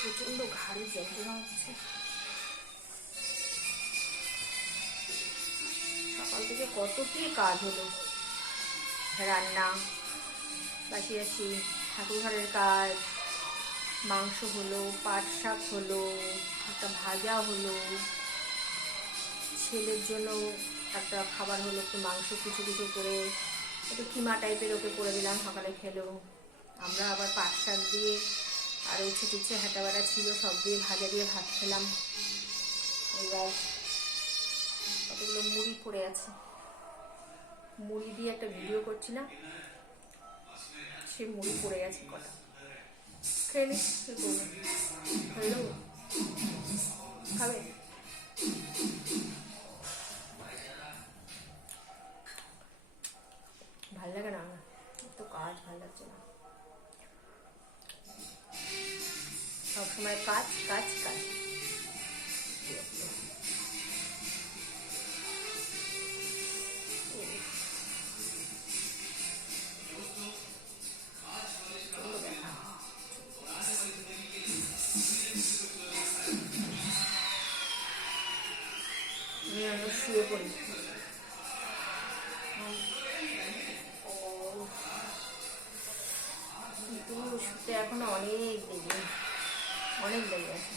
প্রচন্ড ঘাড়ে যন্ত্রণা হচ্ছে। সকাল থেকে কত কি কাজ হলো, রান্না, বাসি বাসি ঠাকুরঘরের কাজ, মাংস হলো, পাট শাক হলো, একটা ভাজা হলো, ছেলের জন্য একটা খাবার হলো, একটু মাংস কুচি কুচি করে একটু কিমা টাইপের ওকে করে দিলাম, সকালে খেলো। আমরা আবার পাট শাক দিয়ে আর উচ্ছে টুচ্ছে হাঁটা বাটা ছিল সব দিয়ে ভাজা দিয়ে ভাত খেলাম। এবার কতগুলো মুড়ি পড়ে আছে, মুড়ি দিয়ে একটা ভিডিও করছিলাম, সে মুড়ি পড়ে গেছে কটা, খেয়ে নিস, কি করবো, হ্যালো খাবে? ভাল লাগে না, তো কাজ ভাল লাগছে না, সবসময় কাজ কাজ কাজ। আমি শুয়ে পড়ি, শুতে এখনো অনেক দেরি, অনেক দেরি আছে।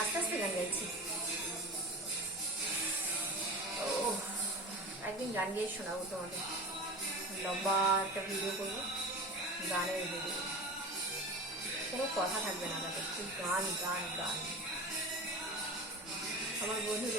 আস্তে আস্তে গান গাইছি। ও একদিন গান গিয়ে শোনাবো তোমাদের, লম্বা একটা ভিডিও করবো, গানের ভিডিও, কোনো কথা থাকবে না, তাদের গান গান গান।